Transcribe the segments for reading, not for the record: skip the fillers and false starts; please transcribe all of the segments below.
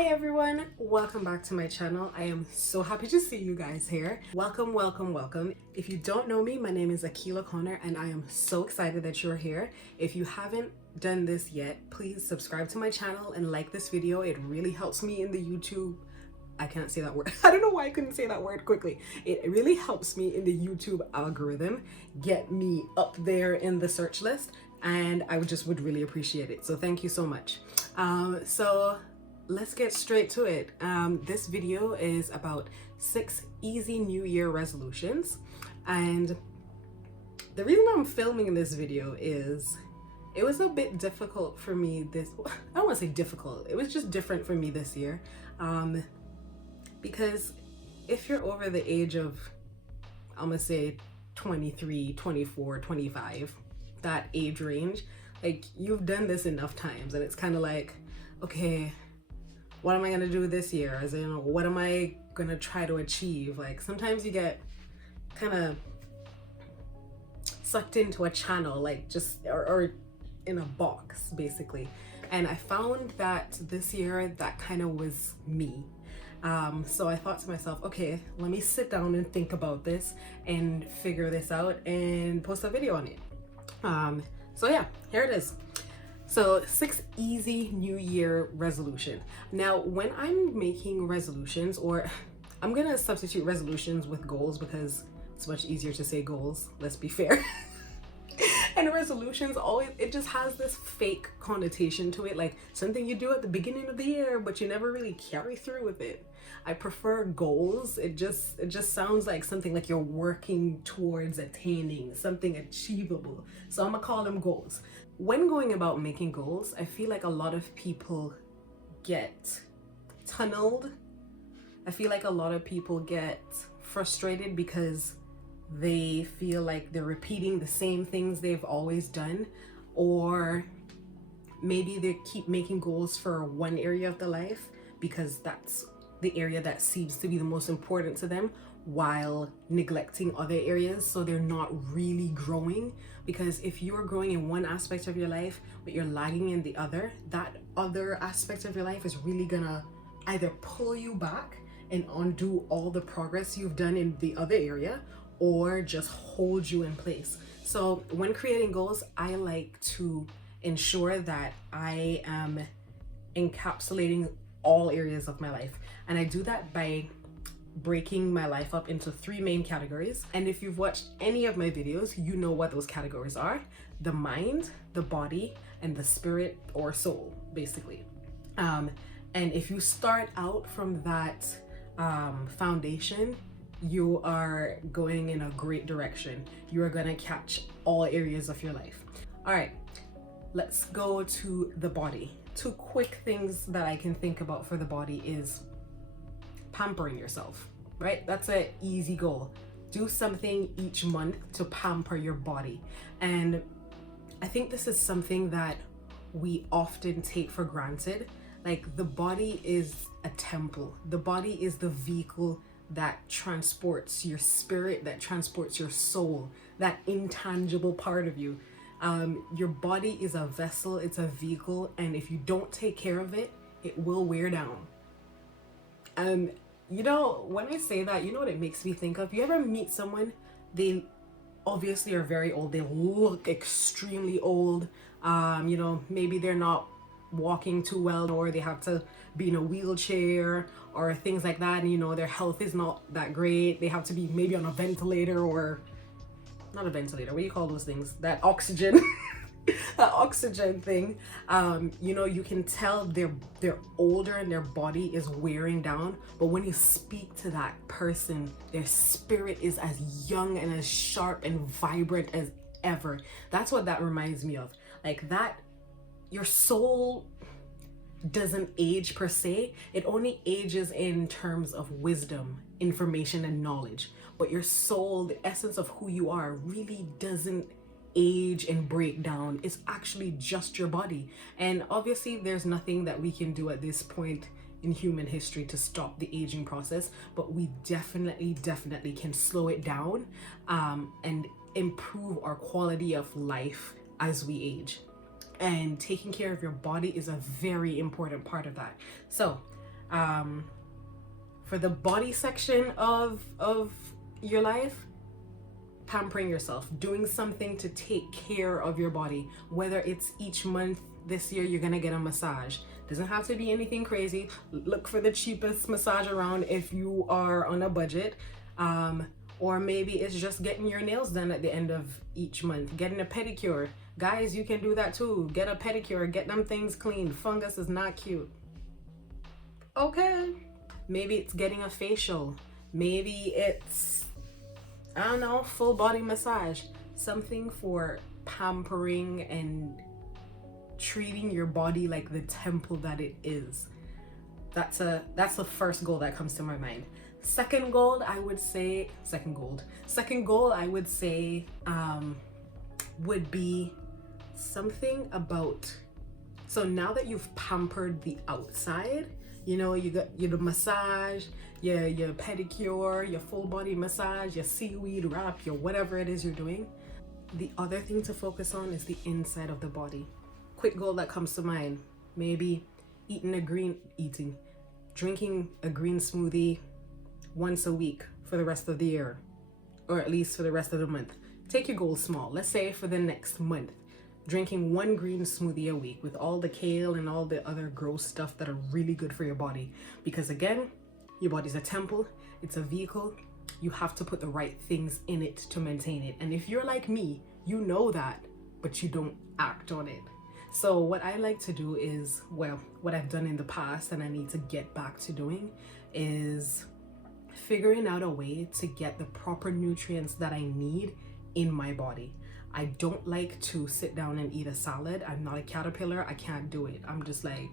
Hi everyone, welcome back to my channel. I am so happy to see you guys here. Welcome, welcome, welcome. If you don't know me, my name is Akila Connor and I am so excited that you're here. If you haven't done this yet, please subscribe to my channel and like this video. It really helps me in the YouTube. I can't say that word. I don't know why I couldn't say that word quickly. It really helps me in the YouTube algorithm, get me up there in the search list, and I would really appreciate it. So thank you so much. So let's get straight to it. This video is about 6 easy New Year resolutions. And the reason I'm filming this video is it was a bit difficult for me I don't want to say difficult, it was just different for me this year. Because if you're over the age of, I'm gonna say 23, 24, 25, that age range, like you've done this enough times and it's kind of like, okay, what am I gonna do this year? As in, what am I gonna try to achieve? Like sometimes you get kind of sucked into a channel, like just, or in a box basically. And I found that this year that kind of was me. So I thought to myself, okay, let me sit down and think about this and figure this out and post a video on it. So yeah, here it is. So 6 easy New Year resolution. Now, when I'm making resolutions, or I'm gonna substitute resolutions with goals because it's much easier to say goals, let's be fair. And resolutions always, it just has this fake connotation to it, like something you do at the beginning of the year, but you never really carry through with it. I prefer goals. It just sounds like something like you're working towards attaining, something achievable. So I'm gonna call them goals. When going about making goals, I feel like a lot of people get tunneled. I feel like a lot of people get frustrated because they feel like they're repeating the same things they've always done, or maybe they keep making goals for one area of their life because that's the area that seems to be the most important to them, while neglecting other areas, so they're not really growing. Because if you're growing in one aspect of your life but you're lagging in the other, that other aspect of your life is really gonna either pull you back and undo all the progress you've done in the other area, or just hold you in place. So when creating goals, I like to ensure that I am encapsulating all areas of my life. And I do that by breaking my life up into 3 main categories. And if you've watched any of my videos, you know what those categories are: the mind, the body, and the spirit or soul, basically. And if you start out from that foundation, you are going in a great direction. You are gonna catch all areas of your life. All right, let's go to the body. 2 quick things that I can think about for the body is pampering yourself, right? That's an easy goal. Do something each month to pamper your body. And I think this is something that we often take for granted. Like, the body is a temple. The body is the vehicle that transports your spirit, that transports your soul, that intangible part of you. Your body is a vessel, it's a vehicle, and if you don't take care of it, it will wear down. You know, when I say that, you know what it makes me think of? You ever meet someone, they obviously are very old, they look extremely old, you know, maybe they're not walking too well, or they have to be in a wheelchair or things like that, and you know, their health is not that great. They have to be maybe on a ventilator, or not a ventilator, what do you call those things, that oxygen that oxygen thing. You know, you can tell they're older and their body is wearing down, but when you speak to that person, their spirit is as young and as sharp and vibrant as ever. That's what that reminds me of. Like, that your soul doesn't age per se, it only ages in terms of wisdom, information, and knowledge. But your soul, the essence of who you are, really doesn't age and break down. It's actually just your body. And obviously there's nothing that we can do at this point in human history to stop the aging process, but we definitely can slow it down and improve our quality of life as we age. And taking care of your body is a very important part of that. So For the body section of your life, pampering yourself, doing something to take care of your body, whether it's each month. This year you're gonna get a massage. Doesn't have to be anything crazy. Look for the cheapest massage around if you are on a budget. Or maybe it's just getting your nails done at the end of each month, getting a pedicure. Guys, you can do that too. Get a pedicure, get them things clean. Fungus is not cute. Okay. Maybe it's getting a facial. Maybe it's, I don't know, full body massage. Something for pampering and treating your body like the temple that it is. That's the first goal that comes to my mind. Second goal I would say would be something about, so now that you've pampered the outside, you know, you got your massage, your pedicure, your full body massage, your seaweed wrap, your whatever it is you're doing, the other thing to focus on is the inside of the body. Quick goal that comes to mind, maybe drinking a green smoothie once a week for the rest of the year, or at least for the rest of the month. Take your goal small. Let's say for the next month, drinking one green smoothie a week with all the kale and all the other gross stuff that are really good for your body. Because again, your body's a temple, it's a vehicle. You have to put the right things in it to maintain it. And if you're like me, you know that, but you don't act on it. So what I like to do is, well, what I've done in the past and I need to get back to doing is figuring out a way to get the proper nutrients that I need in my body. I don't like to sit down and eat a salad. I'm not a caterpillar. I can't do it. I'm just like,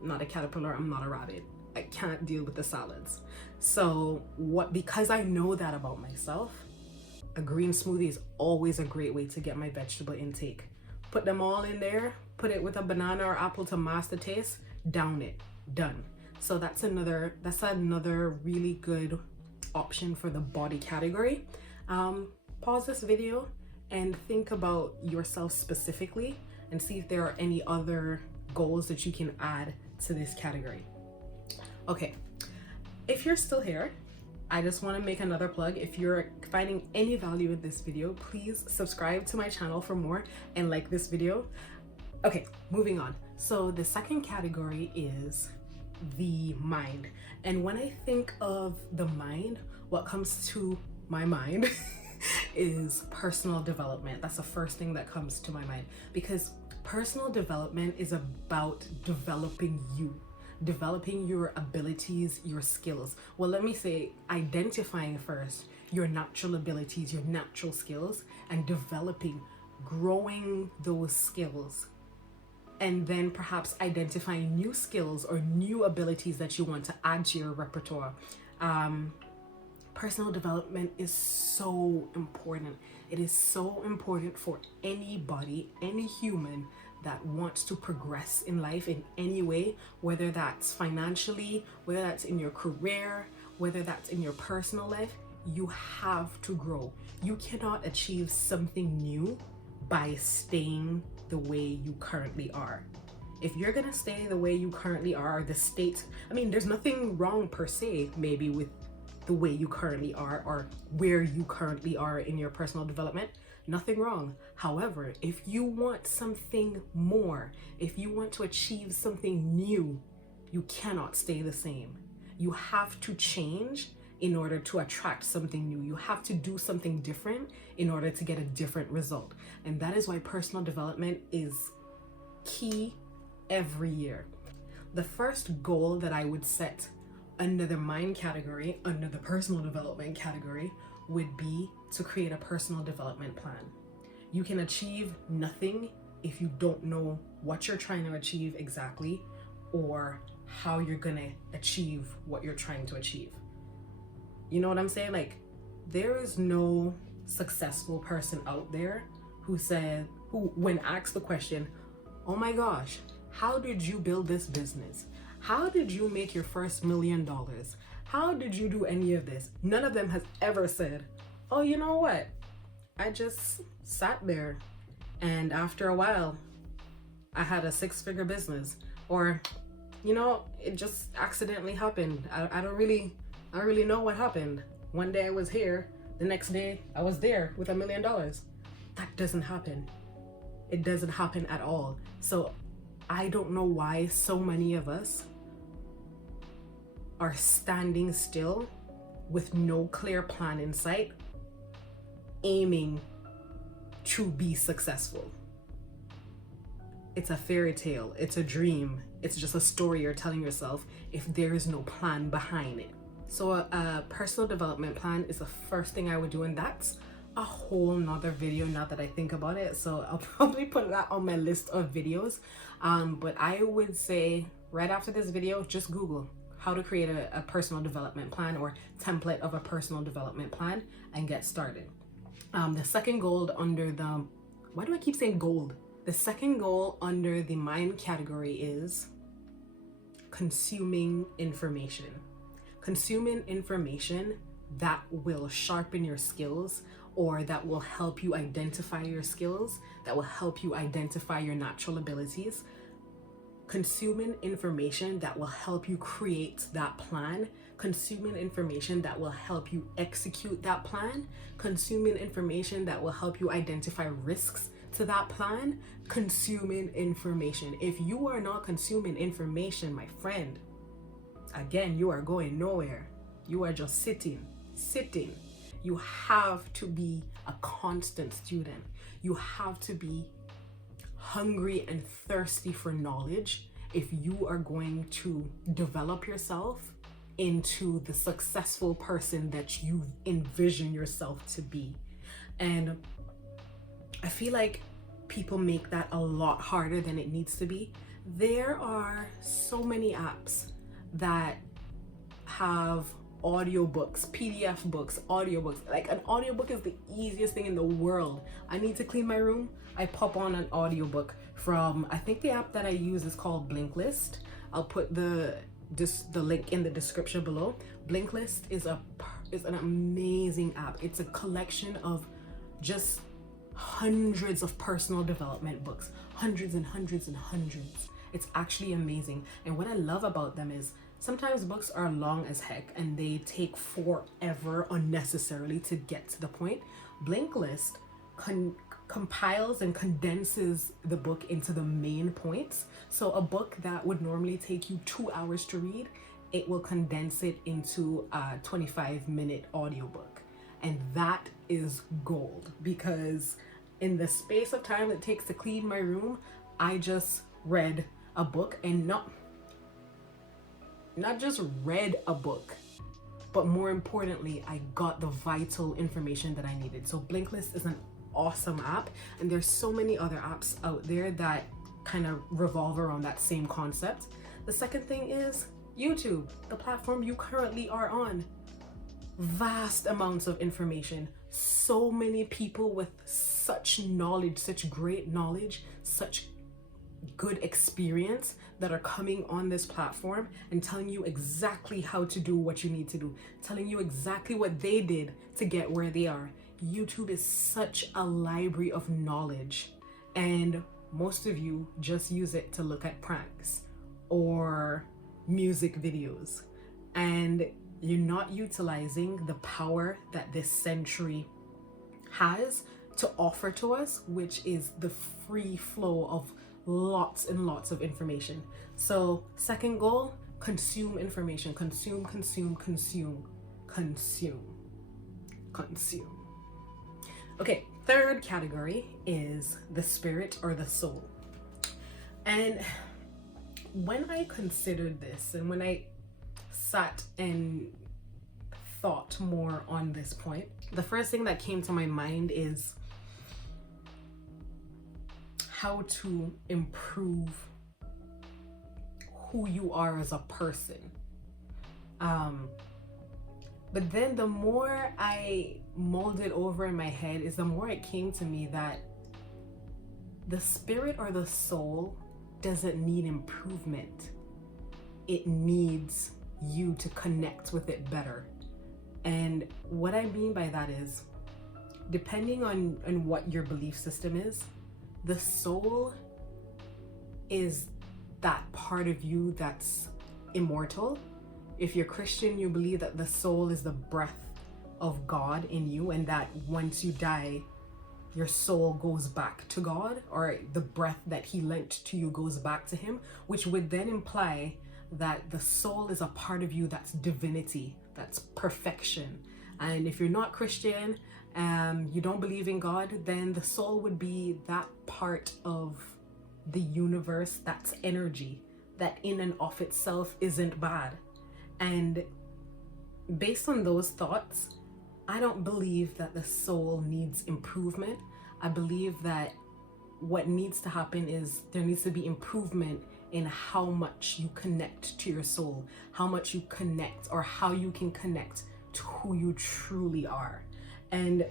I'm not a caterpillar. I'm not a rabbit. I can't deal with the salads. So because I know that about myself, a green smoothie is always a great way to get my vegetable intake. Put them all in there, put it with a banana or apple to mask the taste, down it, done. So that's another really good option for the body category. Pause this video and think about yourself specifically and see if there are any other goals that you can add to this category. Okay, if you're still here, I just want to make another plug. If you're finding any value in this video, please subscribe to my channel for more and like this video. Okay, moving on. So the second category is the mind. And when I think of the mind, what comes to my mind is personal development. That's the first thing that comes to my mind, because personal development is about developing you, developing your abilities, your skills. Well, let me say identifying first your natural abilities, your natural skills, and developing, growing those skills. And then perhaps identifying new skills or new abilities that you want to add to your repertoire. Personal development is so important. It is so important for anybody, any human that wants to progress in life in any way, whether that's financially, whether that's in your career, whether that's in your personal life. You have to grow. You cannot achieve something new by staying the way you currently are. If you're gonna stay the way you currently are, the state, I mean, there's nothing wrong per se, maybe with the way you currently are or where you currently are in your personal development, nothing wrong. However, if you want something more, if you want to achieve something new, you cannot stay the same. You have to change in order to attract something new. You have to do something different in order to get a different result. And that is why personal development is key every year. The first goal that I would set under the mind category, under the personal development category, would be to create a personal development plan. You can achieve nothing if you don't know what you're trying to achieve exactly or how you're gonna achieve what you're trying to achieve. You know what I'm saying? Like, there is no successful person out there who when asked the question, oh my gosh, how did you build this business? How did you make your first $1 million? How did you do any of this? None of them has ever said, oh, you know what? I just sat there and after a while, I had a 6-figure business. Or you know, it just accidentally happened. I don't really know what happened. One day I was here, the next day I was there with $1 million. That doesn't happen. It doesn't happen at all. So I don't know why so many of us are standing still with no clear plan in sight, aiming to be successful. It's a fairy tale, it's a dream, it's just a story you're telling yourself if there is no plan behind it. So a personal development plan is the first thing I would do, and that's a whole nother video now that I think about it. So I'll probably put that on my list of videos. But I would say right after this video, just Google how to create a personal development plan or template of a personal development plan and get started. The second goal under the, why do I keep saying gold? The second goal under the mind category is consuming information. Consuming information that will sharpen your skills, or that will help you identify your skills, that will help you identify your natural abilities. Consuming information that will help you create that plan, consuming information that will help you execute that plan, consuming information that will help you identify risks to that plan, consuming information. If you are not consuming information, my friend, again, you are going nowhere. You are just sitting. You have to be a constant student. You have to be hungry and thirsty for knowledge if you are going to develop yourself into the successful person that you envision yourself to be. And I feel like people make that a lot harder than it needs to be. There are so many apps that have audiobooks, PDF books, audiobooks. Like, an audiobook is the easiest thing in the world. I need to clean my room, I pop on an audiobook from, I think the app that I use is called Blinkist. I'll put the link in the description below. Blinkist is an amazing app. It's a collection of just hundreds of personal development books, hundreds and hundreds and hundreds. It's actually amazing. And what I love about them is sometimes books are long as heck and they take forever unnecessarily to get to the point. Blinkist compiles and condenses the book into the main points. So a book that would normally take you 2 hours to read, it will condense it into a 25-minute audiobook. And that is gold, because in the space of time it takes to clean my room, I just read a book, and not just read a book, but more importantly, I got the vital information that I needed. So Blinkist is an awesome app, and there's so many other apps out there that kind of revolve around that same concept. The second thing is YouTube, the platform you currently are on. Vast amounts of information, so many people with such knowledge, such great knowledge, such good experience that are coming on this platform and telling you exactly how to do what you need to do, telling you exactly what they did to get where they are. YouTube is such a library of knowledge, and most of you just use it to look at pranks or music videos, and you're not utilizing the power that this century has to offer to us, which is the free flow of lots and lots of information. So second goal, consume information. Consume. Okay, third category is the spirit or the soul. And when I considered this, and when I sat and thought more on this point, the first thing that came to my mind is how to improve who you are as a person. But then the more I mulled it over in my head, is the more it came to me that the spirit or the soul doesn't need improvement. It needs you to connect with it better. And what I mean by that is, depending on what your belief system is, the soul is that part of you that's immortal. If you're Christian, you believe that the soul is the breath of God in you, and that once you die, your soul goes back to God, or the breath that he lent to you goes back to him, which would then imply that the soul is a part of you that's divinity, that's perfection. And if you're not Christian, you don't believe in God, then the soul would be that part of the universe that's energy, that in and of itself isn't bad. And based on those thoughts, I don't believe that the soul needs improvement. I believe that what needs to happen is there needs to be improvement in how much you connect to your soul, how much you connect, or how you can connect to who you truly are. And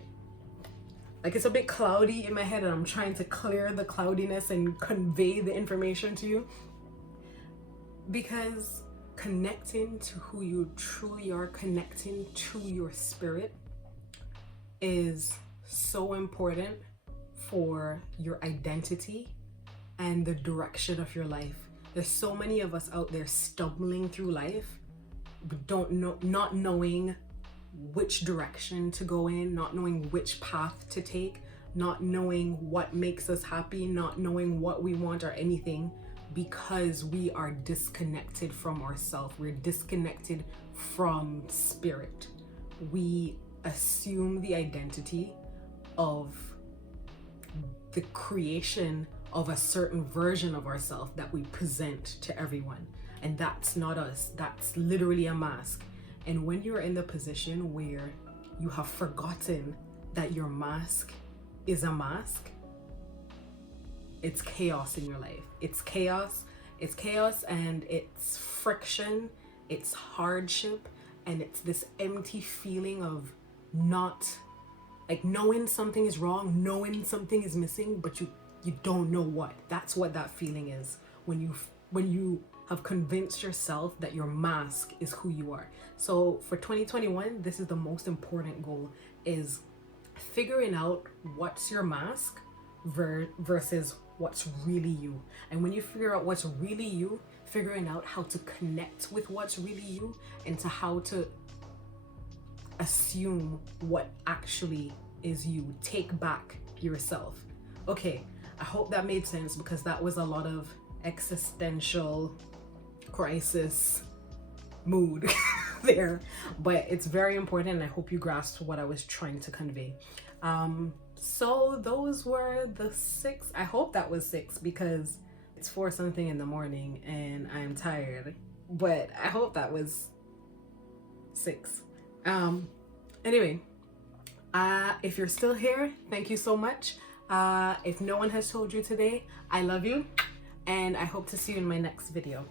like, it's a bit cloudy in my head, and I'm trying to clear the cloudiness and convey the information to you, because connecting to who you truly are, connecting to your spirit, is so important for your identity and the direction of your life. There's so many of us out there stumbling through life, not knowing which direction to go in, not knowing which path to take, not knowing what makes us happy, not knowing what we want or anything, because we are disconnected from ourselves. We're disconnected from spirit. We assume the identity of the creation of a certain version of ourselves that we present to everyone. And that's not us. That's literally a mask. And when you're in the position where you have forgotten that your mask is a mask, it's chaos in your life. It's chaos. It's chaos, and it's friction, it's hardship, and it's this empty feeling of not, like, knowing something is wrong, knowing something is missing, but you don't know what. That's what that feeling is when you have convinced yourself that your mask is who you are. So for 2021, this is the most important goal, is figuring out what's your mask versus what's really you. And when you figure out what's really you, figuring out how to connect with what's really you, and to how to assume what actually is you. Take back yourself. Okay, I hope that made sense, because that was a lot of existential crisis mood there, but it's very important, and I hope you grasped what I was trying to convey. So those were the 6. I hope that was 6, because it's 4 something in the morning and I am tired, but I hope that was 6. Anyway, if you're still here, thank you so much. If no one has told you today, I love you, and I hope to see you in my next video.